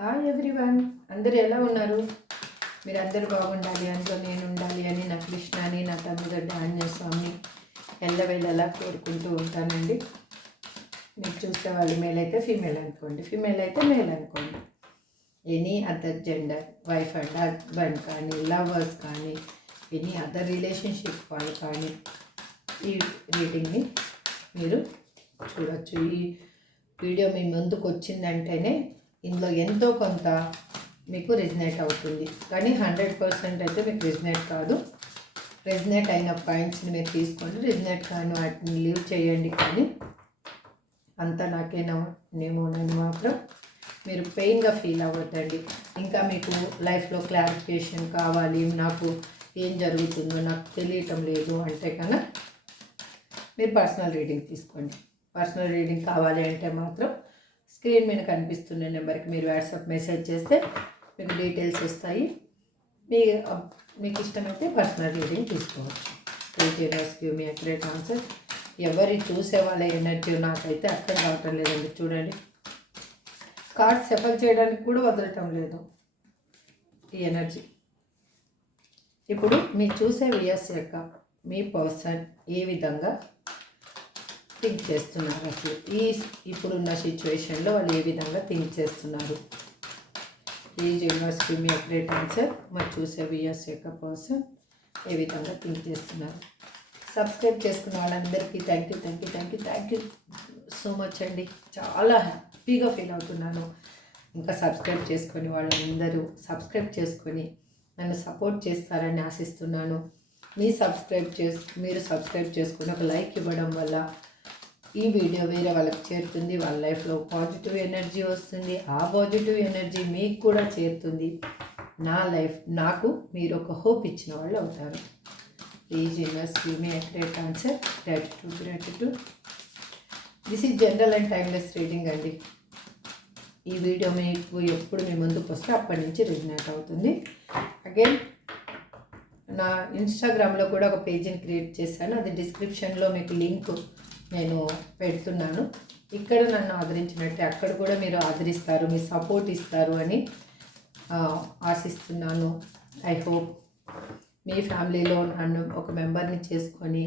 Hi everyone, అందరూ ఎలా ఉన్నారు? మీరు అందరూ బాగుండాలి, అందులో నేను ఉండాలి అని నా కృష్ణ అని నా తమ్ముడు ఆంజనేయ స్వామి ఎల్లవేళలా కోరుకుంటూ ఉంటానండి. మీరు చూసే వాళ్ళు మేల్ అయితే ఫీమేల్ అనుకోండి, ఫీమేల్ అయితే మేల్ అనుకోండి. Any other gender, wife and husband కానీ, లవర్స్ కానీ, ఎనీ అదర్ రిలేషన్షిప్ వాళ్ళు కానీ ఈ రీడింగ్ని మీరు చూడవచ్చు. ఈ వీడియో మీ ముందుకు వచ్చిందంటేనే ఇందులో ఎంతో కొంత మీకు రెజినేట్ అవుతుంది, కానీ 100% అయితే మీకు రెజినేట్ కాదు. రెజినేట్ అయిన పాయింట్స్ని మీరు తీసుకోండి, రెజినేట్ కాని వాటిని లీవ్ చేయండి. కానీ అంతా నాకేనేమోనని మాత్రం మీరు పెయిన్గా ఫీల్ అవ్వద్దండి. ఇంకా మీకు లైఫ్లో క్లారిఫికేషన్ కావాలి, నాకు ఏం జరుగుతుందో నాకు తెలియటం లేదు అంటే కన్నా మీరు పర్సనల్ రీడింగ్ తీసుకోండి. పర్సనల్ రీడింగ్ కావాలి అంటే మాత్రం స్క్రీన్ మీద కనిపిస్తున్న నెంబర్కి మీరు వాట్సాప్ మెసేజ్ చేస్తే మీకు డీటెయిల్స్ వస్తాయి. మీకు ఇష్టమైతే పర్సనల్ రీడింగ్ తీసుకోవచ్చు. Give me accurate answer. ఎవరి చూసే వాళ్ళ ఎనర్జీ నాకైతే అర్థం కావటం లేదండి. చూడండి, కార్డ్స్ సెఫల్ చేయడానికి కూడా వదలటం లేదు ఈ ఎనర్జీ. ఇప్పుడు మీరు చూసే వియర్స్ యొక్క మీ పర్సన్ ఏ విధంగా థింక్ చేస్తున్నారు, అసలు ఇప్పుడున్న సిచ్యువేషన్లో వాళ్ళు ఏ విధంగా థింక్ చేస్తున్నారు. Please universe give me accurate answer. మరి చూసే వియర్స్ యొక్క పర్సన్ ఏ విధంగా థింక్ చేస్తున్నారు. సబ్స్క్రైబ్ చేసుకున్న వాళ్ళందరికీ థ్యాంక్ యూ సో మచ్ అండి. చాలా హ్యాపీగా ఫీల్ అవుతున్నాను. ఇంకా సబ్స్క్రైబ్ చేసుకొని వాళ్ళందరూ సబ్స్క్రైబ్ చేసుకొని నన్ను సపోర్ట్ చేస్తారని ఆశిస్తున్నాను. మీరు సబ్స్క్రైబ్ చేసుకుని ఒక లైక్ ఇవ్వడం వల్ల ఈ వీడియో వేరే వాళ్ళకి చేరుతుంది. వాళ్ళ లైఫ్లో పాజిటివ్ ఎనర్జీ వస్తుంది. ఆ పాజిటివ్ ఎనర్జీ మీకు కూడా చేరుతుంది. నాకు మీరు ఒక హోప్ ఇచ్చిన వాళ్ళు అవుతారు. Please universe give me accurate answer. Gratitude. This is general and timeless reading అండి. ఈ వీడియో మీకు ఎప్పుడు మీ ముందుకు వస్తే అప్పటి నుంచి రెజినేట్ అవుతుంది. అగైన్ నా ఇన్స్టాగ్రామ్లో కూడా ఒక పేజీని క్రియేట్ చేశాను. అది డిస్క్రిప్షన్లో మీకు లింక్ నేను పెడుతున్నాను. ఇక్కడ నన్ను ఆదరించినట్టే అక్కడ కూడా మీరు ఆదరిస్తారు, మీ సపోర్ట్ ఇస్తారు అని ఆశిస్తున్నాను. ఐ హోప్ మీ ఫ్యామిలీలో నన్ను ఒక మెంబర్ని చేసుకొని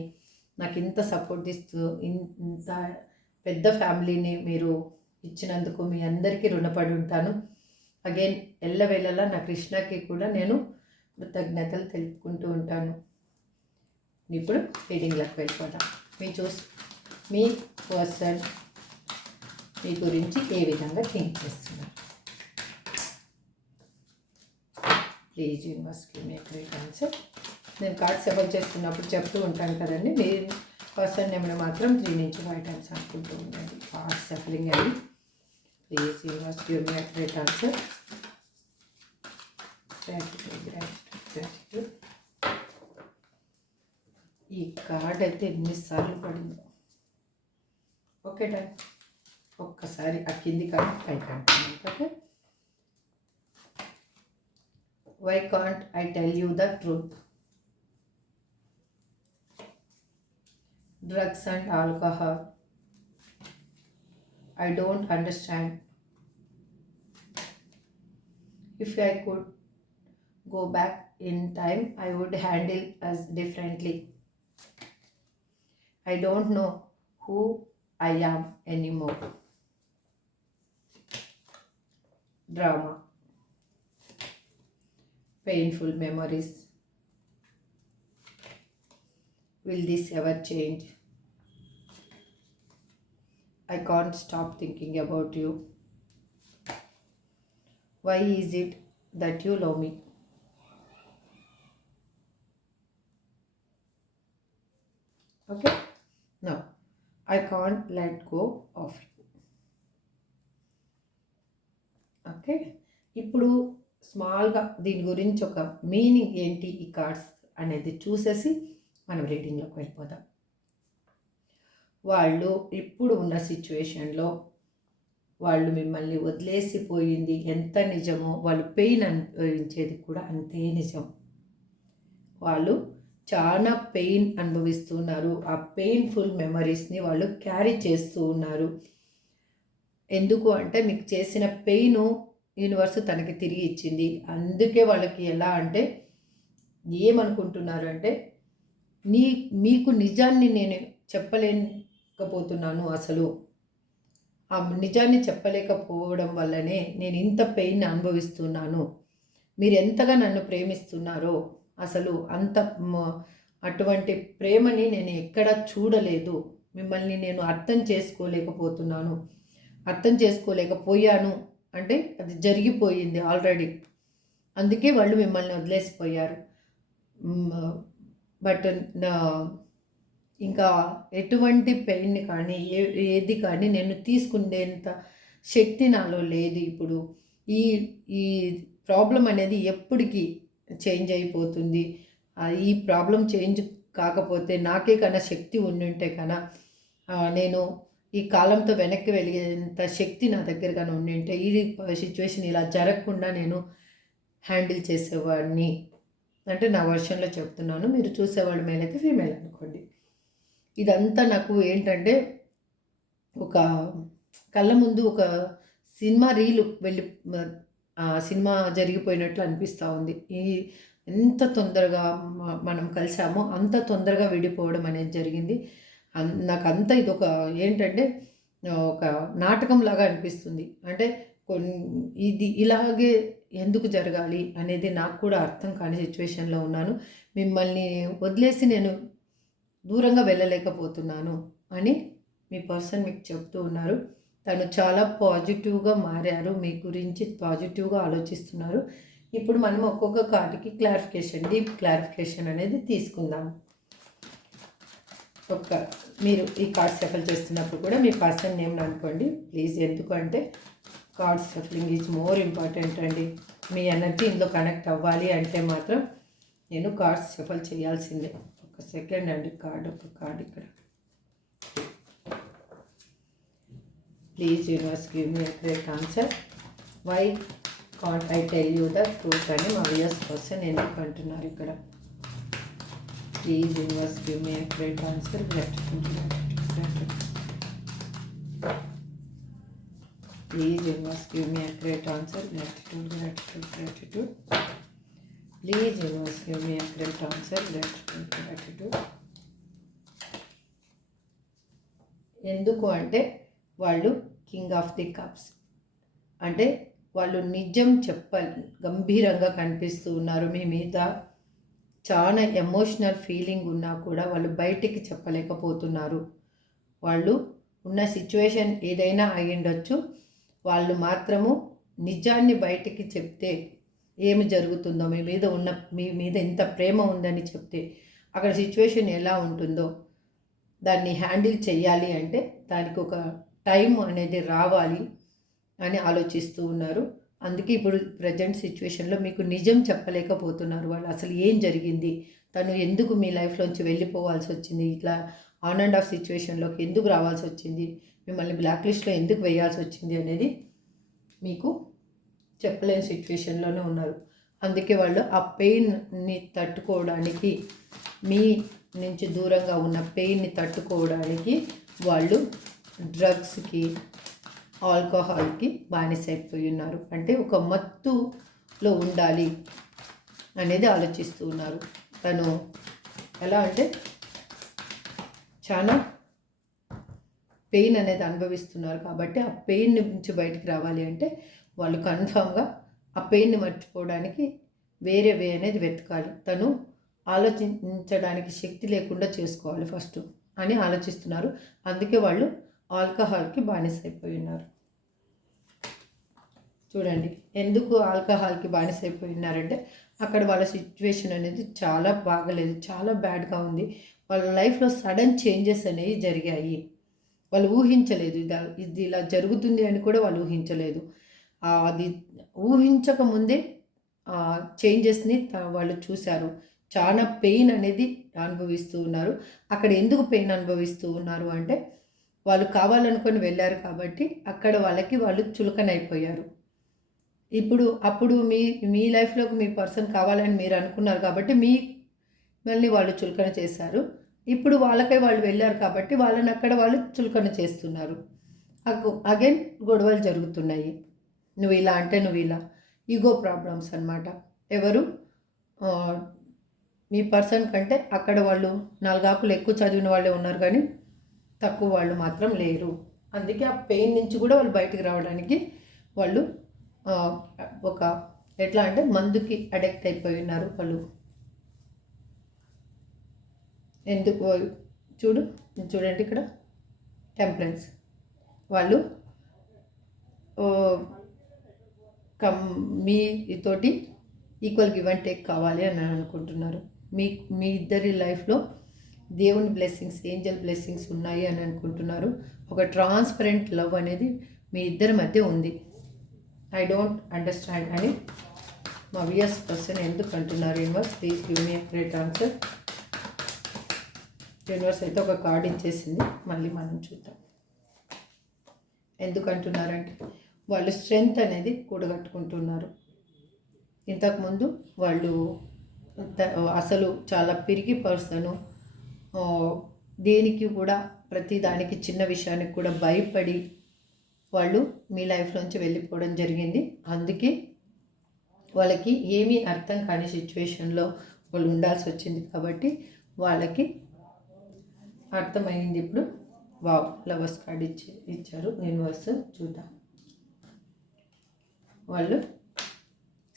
నాకు ఇంత సపోర్ట్ ఇస్తూ ఇంత పెద్ద ఫ్యామిలీని మీరు ఇచ్చినందుకు మీ అందరికీ రుణపడి ఉంటాను. అగైన్ ఎల్లవేళలా నా కృష్ణకి కూడా నేను కృతజ్ఞతలు తెలుపుకుంటూ ఉంటాను. ఇప్పుడు రీడింగ్లోకి వెళ్ళిపోతాం. మీ పర్సన్ మీ గురించి ఏ విధంగా థింక్ చేస్తున్నారు. Please universe give me accurate answer. నేను కార్డ్స్ సెఫల్ చేస్తున్నప్పుడు చెప్తూ ఉంటాను కదండి, మీ పర్సన్ నేమ్ని మాత్రం 3 నుంచి 5 టైమ్స్ అనుకుంటూ ఉండండి. కార్డ్స్ సెఫలింగ్ అయ్యి. Please universe give me accurate answer. Gratitude. ఈ కార్డ్ అయితే ఎన్నిసార్లు పడిందో. Okay done. ఒక్కసారి ఆ కింది కార్డ్ పైకి అంటున్నాను. Okay. Why can't I tell you the truth. Drugs and alcohol. I don't understand. If I could go back in time, I would handle us differently. I don't know who I am anymore. Drama. Painful memories. Will this ever change? I can't stop thinking about you. Why is it that you love me? Okay, now I can't let go of you. Okay, ఇప్పుడు స్మాల్గా దీని గురించి ఒక meaning ఏంటి ఈ cards అనేది చూసేసి మనం రీడింగ్లోకి వెళ్ళిపోదాం. వాళ్ళు ఇప్పుడు ఉన్న సిచ్యువేషన్లో వాళ్ళు మిమ్మల్ని వదిలేసిపోయింది ఎంత నిజమో, వాళ్ళు పెయిన్ అనుభవించేది కూడా అంతే నిజం. వాళ్ళు చాలా పెయిన్ అనుభవిస్తున్నారు. ఆ పెయిన్ఫుల్ మెమరీస్ని వాళ్ళు క్యారీ చేస్తూ ఉన్నారు. ఎందుకు అంటే మీకు చేసిన పెయిన్ యూనివర్స్ తనకి తిరిగి ఇచ్చింది. అందుకే వాళ్ళకి ఎలా అంటే ఏమనుకుంటున్నారు అంటే మీకు నిజాన్ని నేను చెప్పలేకపోతున్నాను అసలు. ఆ నిజాన్ని చెప్పలేకపోవడం వల్లనే నేను ఇంత పెయిన్ అనుభవిస్తున్నాను. మీరు ఎంతగా నన్ను ప్రేమిస్తున్నారో అసలు అటువంటి ప్రేమని నేను ఎక్కడా చూడలేదు. మిమ్మల్ని నేను అర్థం చేసుకోలేకపోయాను అంటే అది జరిగిపోయింది ఆల్రెడీ. అందుకే వాళ్ళు మిమ్మల్ని వదిలేసిపోయారు. బట్ ఇంకా ఎటువంటి పెయిన్ కానీ ఏది కానీ నేను తీసుకునేంత శక్తి నాలో లేదు ఇప్పుడు. ఈ ఈ ప్రాబ్లం అనేది ఎప్పటికీ చేంజ్ అయిపోతుంది. ఈ ప్రాబ్లం చేంజ్ కాకపోతే నాకే కన్నా శక్తి ఉండుంటే కన్నా నేను ఈ కాలంతో వెనక్కి వెళ్ళేంత శక్తి నా దగ్గర కానీ ఉండింటే ఈ సిచ్యువేషన్ ఇలా జరగకుండా నేను హ్యాండిల్ చేసేవాడిని. అంటే నా వర్షన్లో చెప్తున్నాను. మీరు చూసేవాళ్ళు మేల్ అయితే ఫీమేల్ అనుకోండి. ఇదంతా నాకు ఏంటంటే ఒక కళ్ళ ముందు ఒక సినిమా రీలు వెళ్ళి సినిమా జరిగిపోయినట్లు అనిపిస్తూ ఉంది. ఎంత తొందరగా మనం కలిసామో అంత తొందరగా విడిపోవడం అనేది జరిగింది. నాకంతా ఇదొక ఏంటంటే ఒక నాటకంలాగా అనిపిస్తుంది. అంటే ఇది ఇలాగే ఎందుకు జరగాలి అనేది నాకు కూడా అర్థం కాని సిచ్యువేషన్లో ఉన్నాను. మిమ్మల్ని వదిలేసి నేను దూరంగా వెళ్ళలేకపోతున్నాను అని మీ పర్సన్ మీకు చెప్తూ ఉన్నారు. తను చాలా పాజిటివ్గా మారారు, మీ గురించి పాజిటివ్గా ఆలోచిస్తున్నారు. ఇప్పుడు మనం ఒక్కొక్క కార్డుకి డీప్ క్లారిఫికేషన్ అనేది తీసుకుందాం. మీరు ఈ కార్డ్ షఫల్ చేస్తున్నప్పుడు కూడా మీ పర్సన్ నేమ్ని అనుకోండి ప్లీజ్. ఎందుకంటే card shuffling is more important అండి. మీ ఎనర్జీ ఇందులో కనెక్ట్ అవ్వాలి అంటే మాత్రం నేను కార్డ్స్ షఫల్ చేయాల్సిందే. ఒక సెకండ్ అండి. ఒక కార్డ్ ఇక్కడ. Please universe give me a correct answer. Why can't I tell you the truth అని మా వ్యూయర్స్ పర్సన్ ఎందుకు అంటున్నారు ఇక్కడ. Please universe give me a correct answer. Please universe give me a great answer. Gratitude. Please universe give me a great answer. Gratitude. ఎందుకు అంటే వాళ్ళు king of the cups అంటే వాళ్ళు నిజం చెప్పాలి గంభీరంగా కనిపిస్తూ ఉన్నారు. మీ మీద చాలా ఎమోషనల్ ఫీలింగ్ ఉన్నా కూడా వాళ్ళు బయటికి చెప్పలేకపోతున్నారు. వాళ్ళు ఉన్న సిచ్యువేషన్ ఏదైనా అయ్యుండొచ్చు. వాళ్ళు మాత్రము నిజాన్ని బయటికి చెప్తే ఏమి జరుగుతుందో, మీ మీద ఎంత ప్రేమ ఉందని చెప్తే అక్కడ సిచ్యువేషన్ ఎలా ఉంటుందో దాన్ని హ్యాండిల్ చేయాలి అంటే దానికి ఒక టైం అనేది రావాలి అని ఆలోచిస్తూ ఉన్నారు. అందుకే ఇప్పుడు ప్రజెంట్ సిచ్యువేషన్లో మీకు నిజం చెప్పలేకపోతున్నారు. వాళ్ళు అసలు ఏం జరిగింది, తను ఎందుకు మీ లైఫ్లోంచి వెళ్ళిపోవాల్సి వచ్చింది, ఇట్లా ఆన్ అండ్ ఆఫ్ సిచ్యువేషన్లోకి ఎందుకు రావాల్సి వచ్చింది, మిమ్మల్ని బ్లాక్ లిస్ట్లో ఎందుకు వేయాల్సి వచ్చింది అనేది మీకు చెప్పలేని సిచ్యువేషన్లోనే ఉన్నారు. అందుకే వాళ్ళు ఆ పెయిన్ని తట్టుకోవడానికి, మీ నుంచి దూరంగా ఉన్న పెయిన్ని తట్టుకోవడానికి వాళ్ళు డ్రగ్స్కి, ఆల్కహాల్కి బానిసైపోయి ఉన్నారు. అంటే ఒక మత్తులో ఉండాలి అనేది ఆలోచిస్తూ ఉన్నారు. తను ఎలా అంటే చాలా పెయిన్ అనేది అనుభవిస్తున్నారు కాబట్టి ఆ పెయిన్ నుంచి బయటికి రావాలి అంటే వాళ్ళు కన్ఫామ్గా ఆ పెయిన్ని మర్చిపోవడానికి వేరే వే అనేది వెతకాలి. తను ఆలోచించడానికి శక్తి లేకుండా చేసుకోవాలి ఫస్ట్ అని ఆలోచిస్తున్నారు. అందుకే వాళ్ళు ఆల్కహాల్కి బానిసైపోయి ఉన్నారు. చూడండి ఎందుకు ఆల్కహాల్కి బానిసైపోయి ఉన్నారంటే అక్కడ వాళ్ళ సిచ్యువేషన్ అనేది చాలా బాగలేదు, చాలా బ్యాడ్గా ఉంది. వాళ్ళ లైఫ్లో సడన్ చేంజెస్ అనేవి జరిగాయి. వాళ్ళు ఊహించలేదు ఇది ఇలా జరుగుతుంది అని కూడా వాళ్ళు ఊహించలేదు. అది ఊహించకముందే చేంజెస్ని వాళ్ళు చూశారు. చాలా పెయిన్ అనేది అనుభవిస్తూ ఉన్నారు. అక్కడ ఎందుకు పెయిన్ అనుభవిస్తూ ఉన్నారు అంటే వాళ్ళు కావాలనుకొని వెళ్ళారు కాబట్టి అక్కడ వాళ్ళు చులకనైపోయారు. అప్పుడు మీ లైఫ్లోకి మీ పర్సన్ కావాలని మీరు అనుకున్నారు కాబట్టి మళ్ళీ వాళ్ళు చులకన చేశారు. ఇప్పుడు వాళ్ళకై వాళ్ళు వెళ్ళారు కాబట్టి వాళ్ళని అక్కడ వాళ్ళు చులకన చేస్తున్నారు. అగైన్ గొడవలు జరుగుతున్నాయి. నువ్వు ఇలా అంటే నువ్వు ఇలా, ఈగో ప్రాబ్లమ్స్ అనమాట. ఎవరు మీ పర్సన్ కంటే అక్కడ వాళ్ళు 4 ఆకులు ఎక్కువ చదివిన వాళ్ళే ఉన్నారు, కానీ తక్కువ వాళ్ళు మాత్రం లేరు. అందుకే ఆ పెయిన్ నుంచి కూడా వాళ్ళు బయటికి రావడానికి వాళ్ళు ఒక ఎట్లా అంటే మందుకి అడిక్ట్ అయిపోయి ఉన్నారు వాళ్ళు. ఎందుకు చూడండి ఇక్కడ టెంపరెన్స్. వాళ్ళు మీ తోటి ఈక్వల్ గివ్ అండ్ టేక్ కావాలి అని అనుకుంటున్నారు. మీ ఇద్దరి లైఫ్లో దేవుని బ్లెస్సింగ్స్, ఏంజల్ బ్లెస్సింగ్స్ ఉన్నాయి అని అనుకుంటున్నారు. ఒక ట్రాన్స్పరెంట్ లవ్ అనేది మీ ఇద్దరి మధ్య ఉంది. ఐ డోంట్ అండర్స్టాండ్ అని మా వియర్స్ పర్సన్ ఎందుకు అంటున్నారు. Universe please give me a great answer. Universe అయితే ఒక కార్డ్ ఇచ్చేసింది, మళ్ళీ మనం చూద్దాం. ఎందుకు అంటున్నారంటే వాళ్ళు స్ట్రెంగ్త్ అనేది కూడగట్టుకుంటున్నారు. ఇంతకుముందు వాళ్ళు అసలు చాలా పిరిగి పర్సను, దేనికి కూడా ప్రతి దానికి చిన్న విషయానికి కూడా భయపడి వాళ్ళు మీ లైఫ్లోంచి వెళ్ళిపోవడం జరిగింది. అందుకే వాళ్ళకి ఏమీ అర్థం కాని సిచ్యువేషన్లో వాళ్ళు ఉండాల్సి వచ్చింది. కాబట్టి వాళ్ళకి అర్థమైంది. ఇప్పుడు వావ్, లవర్స్ కార్డ్ ఇచ్చారు యూనివర్స్. చూద్దాం. వాళ్ళు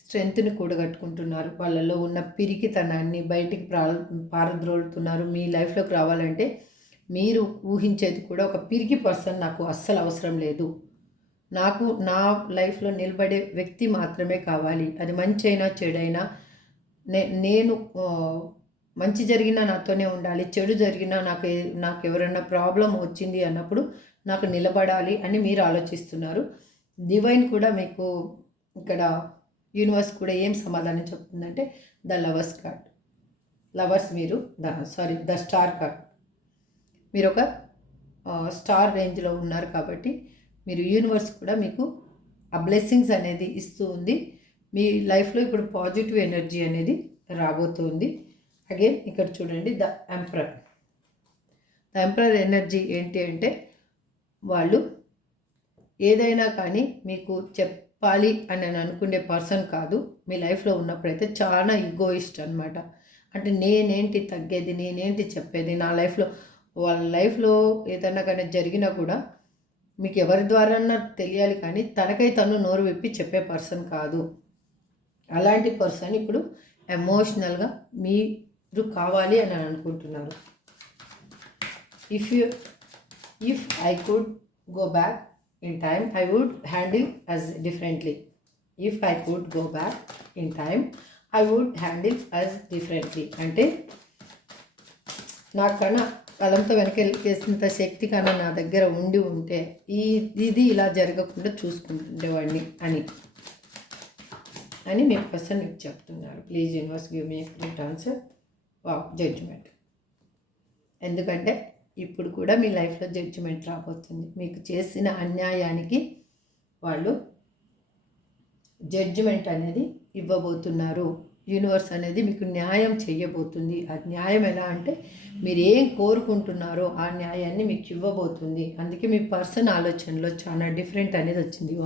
స్ట్రెంగ్త్ని కూడగట్టుకుంటున్నారు. వాళ్ళలో ఉన్న పిరికితనాన్ని బయటికి పారద్రోలుతున్నారు. మీ లైఫ్లోకి రావాలంటే మీరు ఊహించేది కూడా ఒక పిరికి పర్సన్ నాకు అస్సలు అవసరం లేదు, నాకు నా లైఫ్లో నిలబడే వ్యక్తి మాత్రమే కావాలి. అది మంచి అయినా చెడైనా నేను మంచి జరిగినా నాతోనే ఉండాలి, చెడు జరిగినా నాకు ఎవరైనా ప్రాబ్లం వచ్చింది అన్నప్పుడు నాకు నిలబడాలి అని మీరు ఆలోచిస్తున్నారు. డివైన్ కూడా మీకు ఇక్కడ యూనివర్స్ కూడా ఏం సమాధానం చెప్తుందంటే ద లవర్స్ కార్డ్. లవర్స్ మీరు ద స్టార్ కార్డ్. మీరు ఒక స్టార్ రేంజ్లో ఉన్నారు కాబట్టి మీరు యూనివర్స్ కూడా మీకు ఆ బ్లెస్సింగ్స్ అనేది ఇస్తూ ఉంది. మీ లైఫ్లో ఇప్పుడు పాజిటివ్ ఎనర్జీ అనేది రాబోతుంది. అగైన్ ఇక్కడ చూడండి the emperor. The emperor energy ఏంటి అంటే వాళ్ళు ఏదైనా కానీ మీకు చెప్పాలి అని నేను అనుకునే పర్సన్ కాదు. మీ లైఫ్లో ఉన్నప్పుడైతే చాలా ఈగోయిస్ట్ అనమాట. అంటే నేనేంటి తగ్గేది, నేనేంటి చెప్పేది, నా లైఫ్లో వాళ్ళ లైఫ్లో ఏదైనా కానీ జరిగినా కూడా మీకు ఎవరి ద్వారా తెలియాలి, కానీ తనకై తను నోరు విప్పి చెప్పే పర్సన్ కాదు. అలాంటి పర్సన్ ఇప్పుడు ఎమోషనల్గా మీరు కావాలి అని అనుకుంటున్నారు. If I could go back in time, I would handle as differently. If I could go back in time, I would handle as differently. అంటే నాకన్నా కలంతో వెనకేసినంత శక్తి కన్నా నా దగ్గర ఉంటే ఇది ఇలా జరగకుండా చూసుకుంటుండేవాడిని అని మీ పర్సన్ మీకు చెప్తున్నారు. Please universe give me correct answer. Judgement. ఎందుకంటే ఇప్పుడు కూడా మీ లైఫ్లో జడ్జిమెంట్ రాబోతుంది. మీకు చేసిన అన్యాయానికి వాళ్ళు జడ్జిమెంట్ అనేది ఇవ్వబోతున్నారు. యూనివర్స్ అనేది మీకు న్యాయం చేయబోతుంది. ఆ న్యాయం ఎలా అంటే మీరు ఏం కోరుకుంటున్నారో ఆ న్యాయాన్ని మీకు ఇవ్వబోతుంది. అందుకే మీ పర్సన్ ఆలోచనలో చాలా డిఫరెంట్ అనేది వచ్చింది.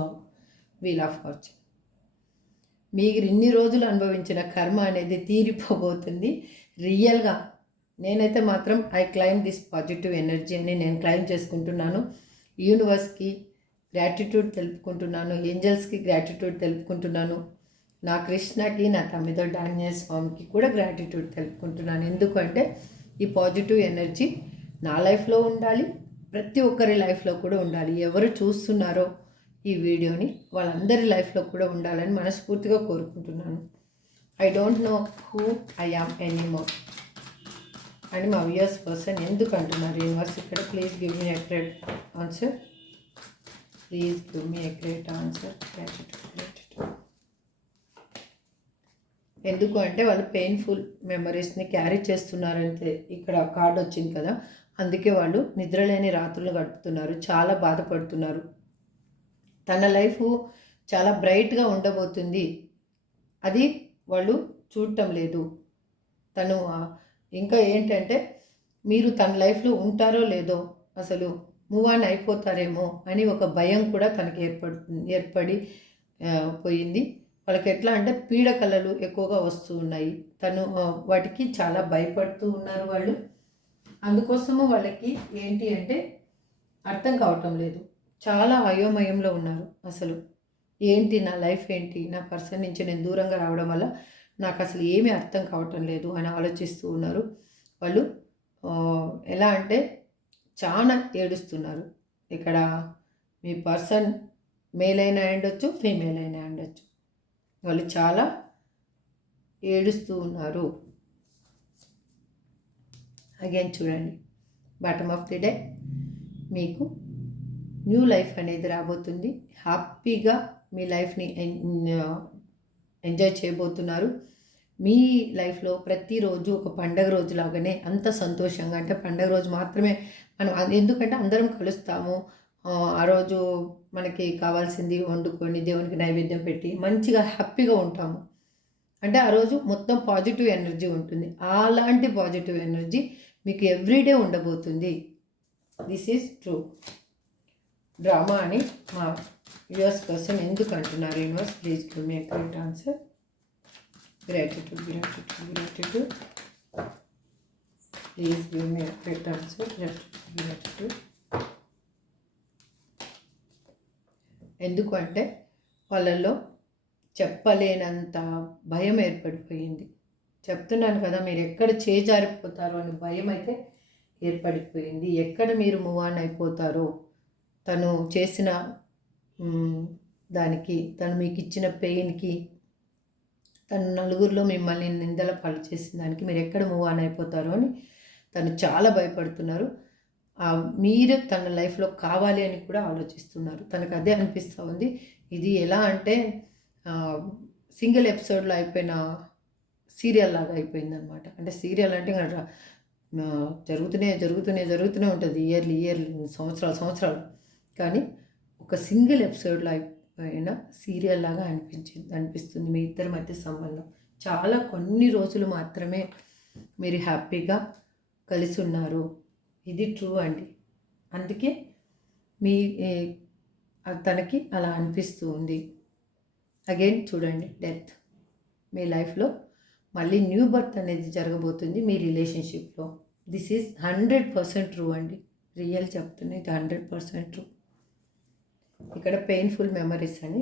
Wheel of fortune. మీరు ఇన్ని రోజులు అనుభవించిన కర్మ అనేది తీరిపోబోతుంది. రియల్గా నేనైతే మాత్రం I claim this positive energy అని నేను క్లైమ్ చేసుకుంటున్నాను. యూనివర్స్కి గ్రాటిట్యూడ్ తెలుపుకుంటున్నాను, ఏంజల్స్కి గ్రాటిట్యూడ్ తెలుపుకుంటున్నాను, నా కృష్ణకి, నా తమ్మిదొడ్డ ఆంజనేయ స్వామికి కూడా గ్రాటిట్యూడ్ తెలుపుకుంటున్నాను. ఎందుకంటే ఈ పాజిటివ్ ఎనర్జీ నా లైఫ్లో ఉండాలి, ప్రతి ఒక్కరి లైఫ్లో కూడా ఉండాలి. ఎవరు చూస్తున్నారో ఈ వీడియోని వాళ్ళందరి లైఫ్లో కూడా ఉండాలని మనస్ఫూర్తిగా కోరుకుంటున్నాను. I don't know who I am anymore అని మా వియర్స్ పర్సన్ ఎందుకు అంటున్నారు. యూనివర్స్ ఇక్కడ please give me a great answer. Please give me a great answer. ఎందుకు అంటే వాళ్ళు పెయిన్ఫుల్ మెమరీస్ని క్యారీ చేస్తున్నారంటే ఇక్కడ కార్డ్ వచ్చింది కదా, అందుకే వాళ్ళు నిద్రలేని రాత్రులు గడుపుతున్నారు, చాలా బాధపడుతున్నారు. తన లైఫ్ చాలా బ్రైట్గా ఉండబోతుంది, అది వాళ్ళు చూడటం లేదు. తను ఇంకా ఏంటంటే మీరు తన లైఫ్లో ఉంటారో లేదో, అసలు మూవ్ ఆన్ అయిపోతారేమో అని ఒక భయం కూడా తనకి ఏర్పడి పోయింది. వాళ్ళకి ఎట్లా అంటే పీడకలలు ఎక్కువగా వస్తూ ఉన్నాయి. వాటికి చాలా భయపడుతూ ఉన్నారు వాళ్ళు. అందుకోసము వాళ్ళకి ఏంటి అంటే అర్థం కావటం లేదు. చాలా అయోమయంలో ఉన్నారు. అసలు ఏంటి నా లైఫ్ ఏంటి, నా పర్సన్ నుంచి నేను దూరంగా రావడం వల్ల నాకు అసలు ఏమీ అర్థం కావటం లేదు అని ఆలోచిస్తూ ఉన్నారు వాళ్ళు. ఎలా అంటే చాలా ఏడుస్తున్నారు. ఇక్కడ మీ పర్సన్ మేల్ అయినా ఉండొచ్చు, ఫీమేల్ అయినా ఉండొచ్చు. వాళ్ళు చాలా ఏడుస్తూ ఉన్నారు. అగైన్ చూడండి, బాటమ్ ఆఫ్ ది డే మీకు న్యూ లైఫ్ అనేది రాబోతుంది. హ్యాపీగా మీ లైఫ్ని ఎంజాయ్ చేయబోతున్నారు. మీ లైఫ్లో ప్రతిరోజు ఒక పండగ రోజు లాగానే అంత సంతోషంగా, అంటే పండగ రోజు మాత్రమే మనం, ఎందుకంటే అందరం కలుస్తాము. ఆ రోజు మనకి కావాల్సింది వండుకొని దేవునికి నైవేద్యం పెట్టి మంచిగా హ్యాపీగా ఉంటాము. అంటే ఆ రోజు మొత్తం పాజిటివ్ ఎనర్జీ ఉంటుంది. అలాంటి పాజిటివ్ ఎనర్జీ మీకు ఎవ్రీడే ఉండబోతుంది. This is true. డ్రామా అని మా యూఎస్ పర్సన్ ఎందుకు అంటున్నారు? Universe please give me a correct answer. Gratitude, gratitude, gratitude. Please give me a correct answer. Gratitude, gratitude. ఎందుకు అంటే వాళ్ళల్లో చెప్పలేనంత భయం ఏర్పడిపోయింది. చెప్తున్నాను కదా, మీరు ఎక్కడ చేజారిపోతారో అని భయం అయితే ఏర్పడిపోయింది. ఎక్కడ మీరు మూవ్ ఆన్ అయిపోతారో, తను చేసిన దానికి, తను మీకు ఇచ్చిన పెయిన్కి, తను నలుగురిలో మిమ్మల్ని నిందల పాలు చేసిన దానికి మీరు ఎక్కడ మూవ్ ఆన్ అయిపోతారో అని తను చాలా భయపడుతున్నారు. మీరు తన లైఫ్లో కావాలి అని కూడా ఆలోచిస్తున్నారు. తనకు అదే అనిపిస్తూ ఉంది. ఇది ఎలా అంటే సింగిల్ ఎపిసోడ్లో అయిపోయిన సీరియల్ లాగా అయిపోయిందనమాట. అంటే సీరియల్ అంటే ఇంకా జరుగుతూనే ఉంటుంది, ఇయర్లీ సంవత్సరాలు. కానీ ఒక సింగిల్ ఎపిసోడ్లో అయిపోయిన సీరియల్ లాగా అనిపిస్తుంది మీ ఇద్దరి మధ్య సంబంధం. చాలా కొన్ని రోజులు మాత్రమే మీరు హ్యాపీగా కలిసి ఉన్నారు. ఇది ట్రూ అండి. అందుకే తనకి అలా అనిపిస్తూ ఉంది. అగైన్ చూడండి, డెత్. మీ లైఫ్లో మళ్ళీ న్యూ బర్త్ అనేది జరగబోతుంది మీ రిలేషన్షిప్లో. దిస్ ఈజ్ 100% ట్రూ అండి. రియల్ చెప్తున్నా, ఇది 100% ట్రూ. ఇక్కడ పెయిన్ఫుల్ మెమరీస్ అని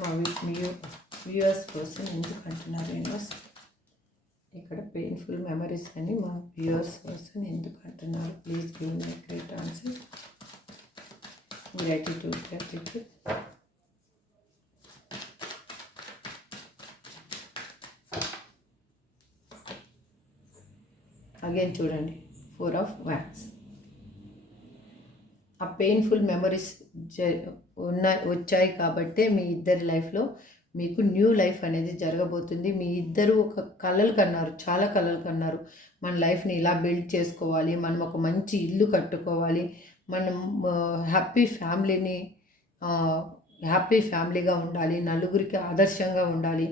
మా వ్యూయర్స్ పర్సన్ ఎందుకు అంటున్నారు? యూనివర్స్, ఇక్కడ పెయిన్ఫుల్ మెమరీస్ అని మా వ్యూయర్స్ పర్సన్ ఎందుకు అంటున్నారు? Please give me correct answer. Gratitude, gratitude. Again చూడండి, 4 of Wands. ఆ పెయిన్ఫుల్ మెమరీస్ వచ్చాయి కాబట్టే మీ ఇద్దరి లైఫ్లో మీకు న్యూ లైఫ్ అనేది జరగబోతుంది. మీ ఇద్దరు ఒక కలలు కన్నారు, చాలా కలలు కన్నారు. మన లైఫ్ని ఇలా బిల్డ్ చేసుకోవాలి, మనం ఒక మంచి ఇల్లు కట్టుకోవాలి, మనం హ్యాపీ ఫ్యామిలీగా ఉండాలి, నలుగురికి ఆదర్శంగా ఉండాలి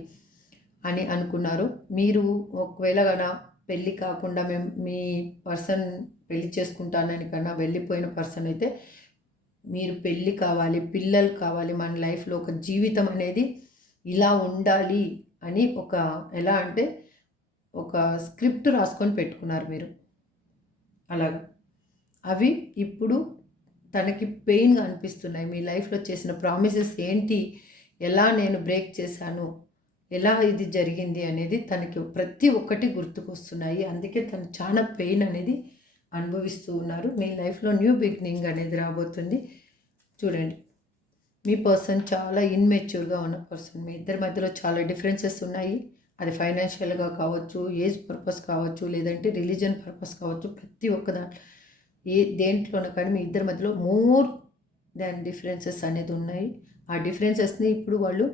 అని అనుకున్నారు. మీరు ఒకవేళ కన్నా పెళ్ళి కాకుండా మీ పర్సన్ పెళ్ళి చేసుకుంటానని కన్నా వెళ్ళిపోయిన పర్సన్ అయితే, మీరు పెళ్ళి కావాలి, పిల్లలు కావాలి, మన లైఫ్లో ఒక జీవితం అనేది ఇలా ఉండాలి అని ఎలా అంటే ఒక స్క్రిప్ట్ రాసుకొని పెట్టుకున్నారు మీరు. అలాగా అవి ఇప్పుడు తనకి పెయిన్గా అనిపిస్తున్నాయి. మీ లైఫ్లో చేసిన ప్రామిసెస్ ఏంటి, ఎలా నేను బ్రేక్ చేశాను, ఎలా ఇది జరిగింది అనేది తనకి ప్రతి ఒక్కటి గుర్తుకొస్తున్నాయి. అందుకే తను చాలా పెయిన్ అనేది అనుభవిస్తూ ఉన్నారు. మీ లైఫ్లో న్యూ బిగినింగ్ అనేది రాబోతుంది. చూడండి, మీ పర్సన్ చాలా ఇన్మెచ్యూర్గా ఉన్న పర్సన్. మీ ఇద్దరి మధ్యలో చాలా డిఫరెన్సెస్ ఉన్నాయి. అది ఫైనాన్షియల్గా కావచ్చు, ఏజ్ పర్పస్ కావచ్చు, లేదంటే రిలీజన్ పర్పస్ కావచ్చు. ప్రతి ఒక్క దేంట్లోనూ కానీ మీ ఇద్దరి మధ్యలో మోర్ దాన్ డిఫరెన్సెస్ అనేది ఉన్నాయి. ఆ డిఫరెన్సెస్ని ఇప్పుడు వాళ్ళు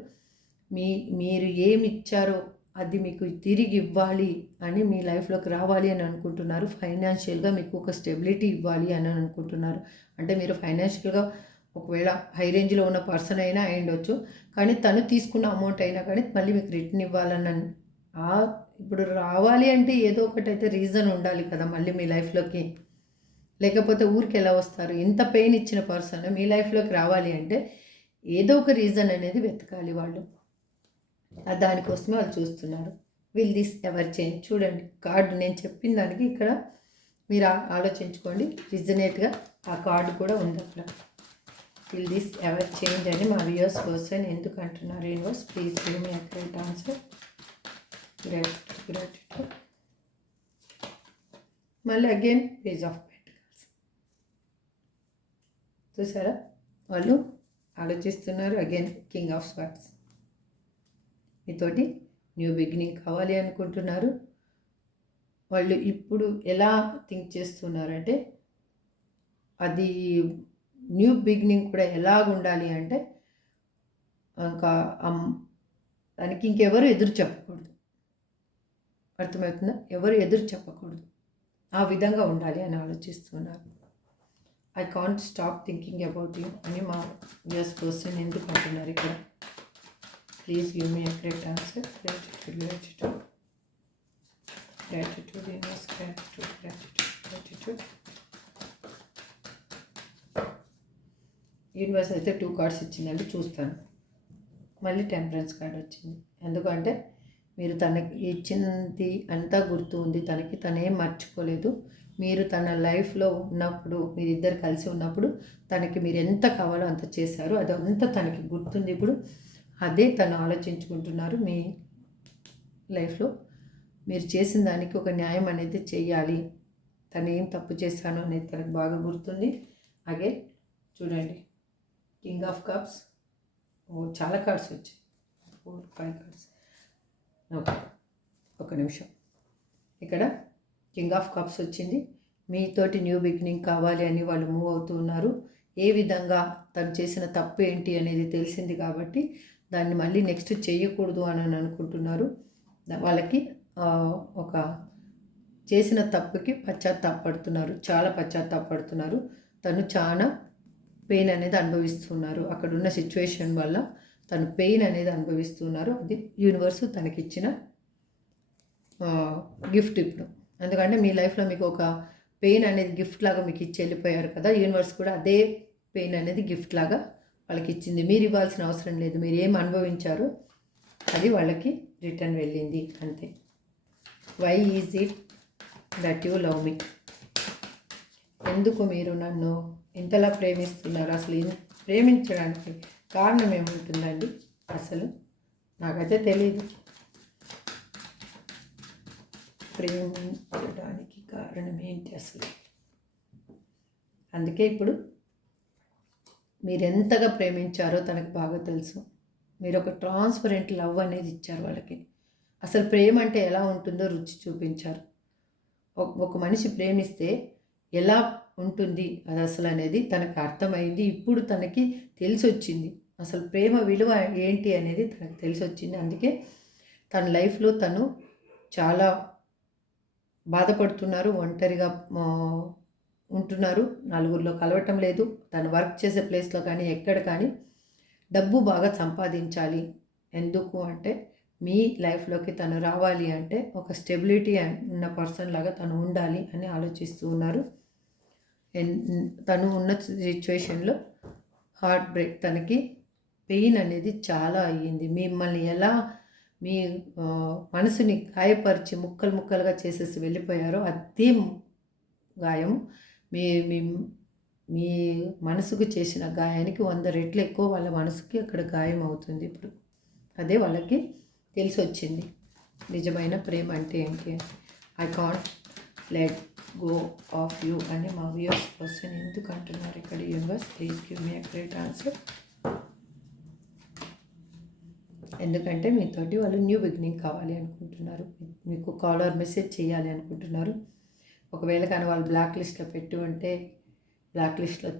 మీరు ఏమి ఇచ్చారో అది మీకు తిరిగి ఇవ్వాలి అని, మీ లైఫ్లోకి రావాలి అని అనుకుంటున్నారు. ఫైనాన్షియల్గా మీకు ఒక స్టెబిలిటీ ఇవ్వాలి అని అనుకుంటున్నారు. అంటే మీరు ఫైనాన్షియల్గా ఒకవేళ హై రేంజ్లో ఉన్న పర్సన్ అయినా అయ్యుండొచ్చు, కానీ తను తీసుకున్న అమౌంట్ అయినా కానీ మళ్ళీ మీకు రిటర్న్ ఇవ్వాలని ఇప్పుడు రావాలి అంటే ఏదో ఒకటైతే రీజన్ ఉండాలి కదా మళ్ళీ మీ లైఫ్లోకి. లేకపోతే ఊరికి ఎలా వస్తారు? ఇంత పెయిన్ ఇచ్చిన పర్సన్ మీ లైఫ్లోకి రావాలి అంటే ఏదో ఒక రీజన్ అనేది వెతకాలి వాళ్ళు. దానికోసమే వాళ్ళు చూస్తున్నారు. Will this ever change? చూడండి కార్డు నేను చెప్పిన దానికి ఇక్కడ మీరు ఆలోచించుకోండి. రిజనేట్గా ఆ కార్డు కూడా ఉంది అక్కడ. విల్ దిస్ ఎవర్ చేంజ్ అని మా వ్యూయర్స్ పర్సన్ ఎందుకు అంటున్నారు? Universe please give me accurate answer. Gratitude. మళ్ళీ అగైన్ పేజ్ ఆఫ్ పెంటికల్స్. చూసారా వాళ్ళు ఆలోచిస్తున్నారు. Again king of swords. మీతోటి న్యూ బిగినింగ్ కావాలి అనుకుంటున్నారు. వాళ్ళు ఇప్పుడు ఎలా థింక్ చేస్తున్నారంటే అది న్యూ బిగినింగ్ కూడా ఎలాగ ఉండాలి అంటే ఇంకా దానికి ఇంకెవరు ఎదురు చెప్పకూడదు. అర్థమవుతుందా? ఎవరు ఎదురు చెప్పకూడదు, ఆ విధంగా ఉండాలి అని ఆలోచిస్తున్నారు. I can't stop thinking about you అని మా యూఎస్ పర్సన్ ఎందుకు అంటున్నారు ఇక్కడ? Please give me accurate answer. Gratitude. Gratitude, yes, gratitude. Universe అయితే 2 కార్డ్స్ ఇచ్చిందండి, చూస్తాను. మళ్ళీ టెంపరెన్స్ కార్డ్ వచ్చింది. ఎందుకంటే మీరు తనకి ఇచ్చినది అంతా గుర్తు ఉంది, తనేం మర్చిపోలేదు. మీరు తన లైఫ్లో ఉన్నప్పుడు, మీరిద్దరు కలిసి ఉన్నప్పుడు తనకి మీరు ఎంత కావాలో అంత చేశారు. అదంతా తనకి గుర్తుంది. ఇప్పుడు అదే తను ఆలోచించుకుంటున్నారు. మీ లైఫ్లో మీరు చేసిన దానికి ఒక న్యాయం అనేది చెయ్యాలి. తను ఏం తప్పు చేశాను అనేది తనకు బాగా గుర్తుంది. అలాగే చూడండి కింగ్ ఆఫ్ కప్స్. చాలా కార్డ్స్ వచ్చాయి, 4-5 కార్డ్స్. ఓకే, ఒక నిమిషం. ఇక్కడ కింగ్ ఆఫ్ కప్స్ వచ్చింది. మీతోటి న్యూ బిగినింగ్ కావాలి అని వాళ్ళు మూవ్ అవుతూ ఉన్నారు. ఏ విధంగా తను చేసిన తప్పు ఏంటి అనేది తెలిసింది కాబట్టి దాన్ని మళ్ళీ నెక్స్ట్ చేయకూడదు అని అనుకుంటున్నారు. వాళ్ళకి ఒక చేసిన తప్పుకి పశ్చాత్తాపడుతున్నారు, చాలా పశ్చాత్తాపడుతున్నారు. తను చాలా పెయిన్ అనేది అనుభవిస్తున్నారు. అక్కడ ఉన్న సిచ్యువేషన్ వల్ల తను పెయిన్ అనేది అనుభవిస్తున్నారు. అది యూనివర్సు తనకిచ్చిన గిఫ్ట్ ఇప్పుడు. ఎందుకంటే మీ లైఫ్లో మీకు ఒక పెయిన్ అనేది గిఫ్ట్ లాగా మీకు ఇచ్చి వెళ్ళిపోయారు కదా. యూనివర్స్ కూడా అదే పెయిన్ అనేది గిఫ్ట్ లాగా వాళ్ళకి ఇచ్చింది. మీరు ఇవ్వాల్సిన అవసరం లేదు. మీరు ఏం అనుభవించారో అది వాళ్ళకి రిటర్న్ వెళ్ళింది, అంతే. Why is it that you love me? ఎందుకు మీరు నన్ను ఇంతలా ప్రేమిస్తున్నారు? అసలు ప్రేమించడానికి కారణం ఏముంటుందండి? అసలు నాకైతే తెలియదు. ప్రేమించడానికి కారణం ఏంటి అసలు? అందుకే ఇప్పుడు మీరు ఎంతగా ప్రేమించారో తనకు బాగా తెలుసు. మీరు ఒక ట్రాన్స్పరెంట్ లవ్ అనేది ఇచ్చారు వాళ్ళకి. అసలు ప్రేమ అంటే ఎలా ఉంటుందో రుచి చూపించారు. ఒక మనిషి ప్రేమిస్తే ఎలా ఉంటుంది అది అసలు అనేది తనకు అర్థమైంది. ఇప్పుడు తనకి తెలిసి వచ్చింది అసలు ప్రేమ విలువ ఏంటి అనేది తనకు తెలిసి వచ్చింది. అందుకే తన లైఫ్లో తను చాలా బాధపడుతున్నారు, ఒంటరిగా ఉంటున్నారు, నలుగురిలో కలవటం లేదు. తను వర్క్ చేసే ప్లేస్లో కానీ ఎక్కడ కానీ డబ్బు బాగా సంపాదించాలి. ఎందుకు అంటే మీ లైఫ్లోకి తను రావాలి అంటే ఒక స్టెబిలిటీ ఉన్న పర్సన్ లాగా తను ఉండాలి అని ఆలోచిస్తూ ఉన్నారు. తను ఉన్న సిచ్యువేషన్లో హార్ట్ బ్రేక్, తనకి పెయిన్ అనేది చాలా అయ్యింది. మిమ్మల్ని ఎలా మీ మనసుని గాయపరిచి ముక్కలు ముక్కలుగా చేసేసి వెళ్ళిపోయారో అదే గాయం మీ మీ మనసుకు చేసిన గాయానికి 100 రెట్లు ఎక్కువ వాళ్ళ మనసుకి అక్కడ గాయం అవుతుంది. ఇప్పుడు అదే వాళ్ళకి తెలిసి వచ్చింది నిజమైన ప్రేమ అంటే ఏంటి. I can't let go of you అని మా వ్యూయర్స్ పర్సన్ ఎందుకు అంటున్నారు ఇక్కడ? Universe please give me a great answer. ఎందుకంటే మీతోటి వాళ్ళు న్యూ బిగినింగ్ కావాలి అనుకుంటున్నారు. మీకు కాల్ ఆర్ మెసేజ్ చేయాలి అనుకుంటున్నారు. ఒకవేళ కానీ వాళ్ళు బ్లాక్ లిస్ట్లో పెట్టి ఉంటే బ్లాక్ లిస్ట్లో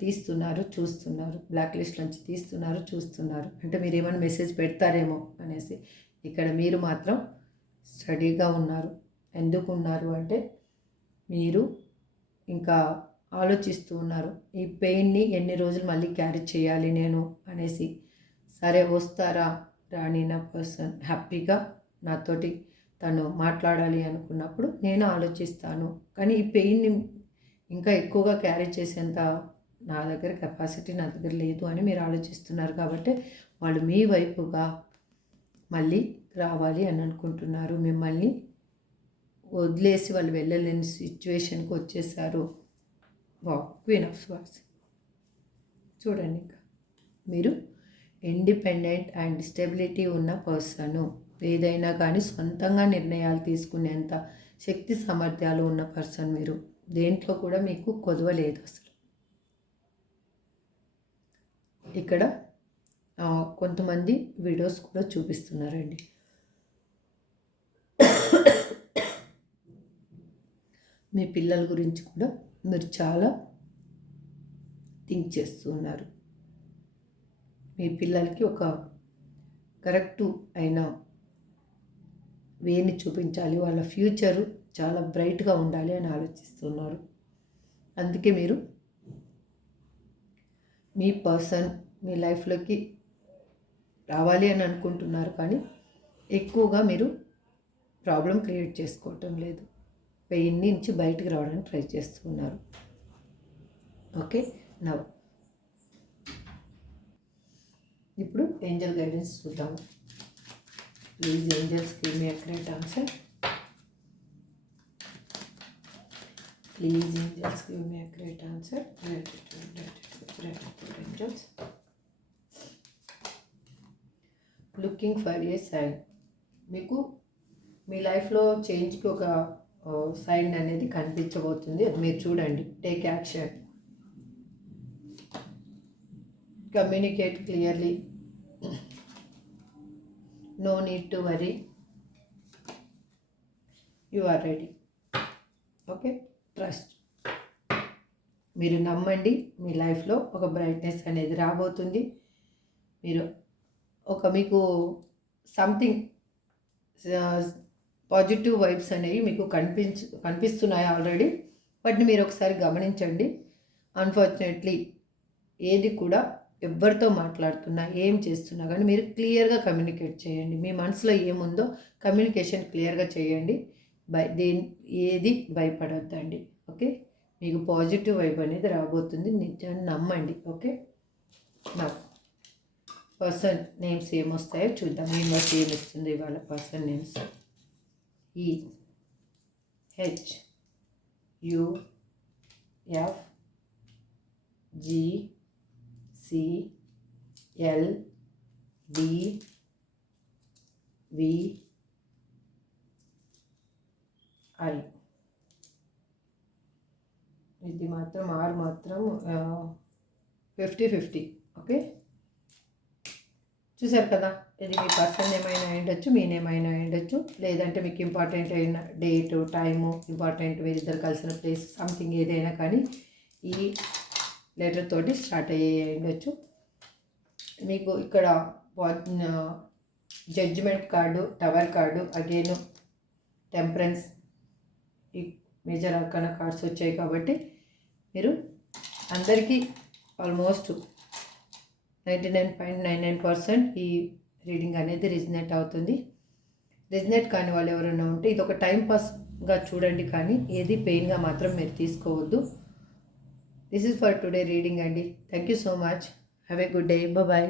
చూస్తున్నారు. బ్లాక్ లిస్ట్ నుంచి తీస్తున్నారు, చూస్తున్నారు. అంటే మీరు ఏమైనా మెసేజ్ పెడతారేమో అనేసి. ఇక్కడ మీరు మాత్రం స్టడీగా ఉన్నారు. ఎందుకు ఉన్నారు అంటే మీరు ఇంకా ఆలోచిస్తూ ఉన్నారు. ఈ పెయిన్ని ఎన్ని రోజులు మళ్ళీ క్యారీ చేయాలి నేను అనేసి. సరే వస్తారా రాణి నా పర్సన్ హ్యాపీగా నాతోటి తను మాట్లాడాలి అనుకున్నప్పుడు నేను ఆలోచిస్తాను. కానీ ఈ పెయిన్ని ఇంకా ఎక్కువగా క్యారీ చేసేంత నా దగ్గర కెపాసిటీ నా దగ్గర లేదు అని మీరు ఆలోచిస్తున్నారు కాబట్టి వాళ్ళు మీ వైపుగా మళ్ళీ రావాలి అని అనుకుంటున్నారు. మిమ్మల్ని వదిలేసి వాళ్ళు వెళ్ళలేని సిచ్యువేషన్కి వచ్చేసారు. Queen of swords. చూడండి, ఇంకా మీరు ఇండిపెండెంట్ అండ్ స్టెబిలిటీ ఉన్న పర్సను. ఏదైనా కానీ సొంతంగా నిర్ణయాలు తీసుకునేంత శక్తి సామర్థ్యాలు ఉన్న పర్సన్ మీరు. దేంట్లో కూడా మీకు కొదవలేదు అసలు. ఇక్కడ కొంతమంది వీడియోస్ కూడా చూపిస్తున్నారండి. మీ పిల్లల గురించి కూడా మీరు చాలా థింక్ చేస్తున్నారు. మీ పిల్లలకి ఒక కరెక్టు అయిన వేని చూపించాలి, వాళ్ళ ఫ్యూచరు చాలా బ్రైట్గా ఉండాలి అని ఆలోచిస్తున్నారు. అందుకే మీరు మీ పర్సన్ మీ లైఫ్లోకి రావాలి అని అనుకుంటున్నారు, కానీ ఎక్కువగా మీరు ప్రాబ్లం క్రియేట్ చేసుకోవటం లేదు. పెయిన్ నుంచి బయటకు రావడానికి ట్రై చేస్తున్నారు. ఓకే, నవ్ ఇప్పుడు ఏంజల్ గైడెన్స్ చూద్దాము. Please angels give me accurate answer. Please angels give me accurate answer. Angels looking for a sign. మీకు మీ లైఫ్లో చేంజ్కి ఒక సైన్ అనేది కనిపించబోతుంది. అది మీరు చూడండి. Take action. Communicate clearly. No need to worry. You are ready. Okay? Trust. మీరు నమ్మండి. మీ లైఫ్లో ఒక బ్రైట్నెస్ అనేది రాబోతుంది. మీరు మీకు సంథింగ్ పాజిటివ్ వైబ్స్ అనేవి మీకు కనిపిస్తున్నాయి ఆల్రెడీ. వాటిని మీరు ఒకసారి గమనించండి. అన్ఫార్చునేట్లీ ఏది కూడా ఎవరితో మాట్లాడుతున్నా ఏం చేస్తున్నా కానీ మీరు క్లియర్గా కమ్యూనికేట్ చేయండి. మీ మనసులో ఏముందో కమ్యూనికేషన్ క్లియర్గా చేయండి. ఏది భయపడొద్దండి. ఓకే, మీకు పాజిటివ్ వైబ్ అనేది రాబోతుంది. నిజాన్ని నమ్మండి. ఓకే, నా పర్సన్ నేమ్స్ ఏమొస్తాయో చూద్దాం. యూనివర్స్ ఏమి ఇస్తుంది ఇవాళ పర్సన్ నేమ్స్. EHGCLDVI. ఇది మాత్రం ఆరు మాత్రం 50-50. ఓకే, చూసారు కదా. ఇది మీ పర్సన్ ఏమైనా ఉండొచ్చు, మీ నేమైనా ఉండొచ్చు, లేదంటే మీకు ఇంపార్టెంట్ అయిన డేటు టైము ఇంపార్టెంట్, మీరు ఇద్దరు కలిసిన ప్లేస్ సంథింగ్ ఏదైనా కానీ ఈ లెటర్ తోటి స్టార్ట్ అయ్యే ఉండొచ్చు. మీకు ఇక్కడ judgement card, tower card, again temperance, ఈ మేజర్ ఆర్కానా కార్డ్స్ వచ్చాయి కాబట్టి మీరు అందరికీ ఆల్మోస్ట్ 99.99% ఈ రీడింగ్ అనేది రిజనేట్ అవుతుంది. రిజనేట్ కాని వాళ్ళు ఎవరైనా ఉంటే ఇది ఒక టైంపాస్గా చూడండి, కానీ ఏది పెయిన్గా మాత్రం మీరు తీసుకోవద్దు. This is for today reading అండి. Thank you so much. Have a good day. Bye.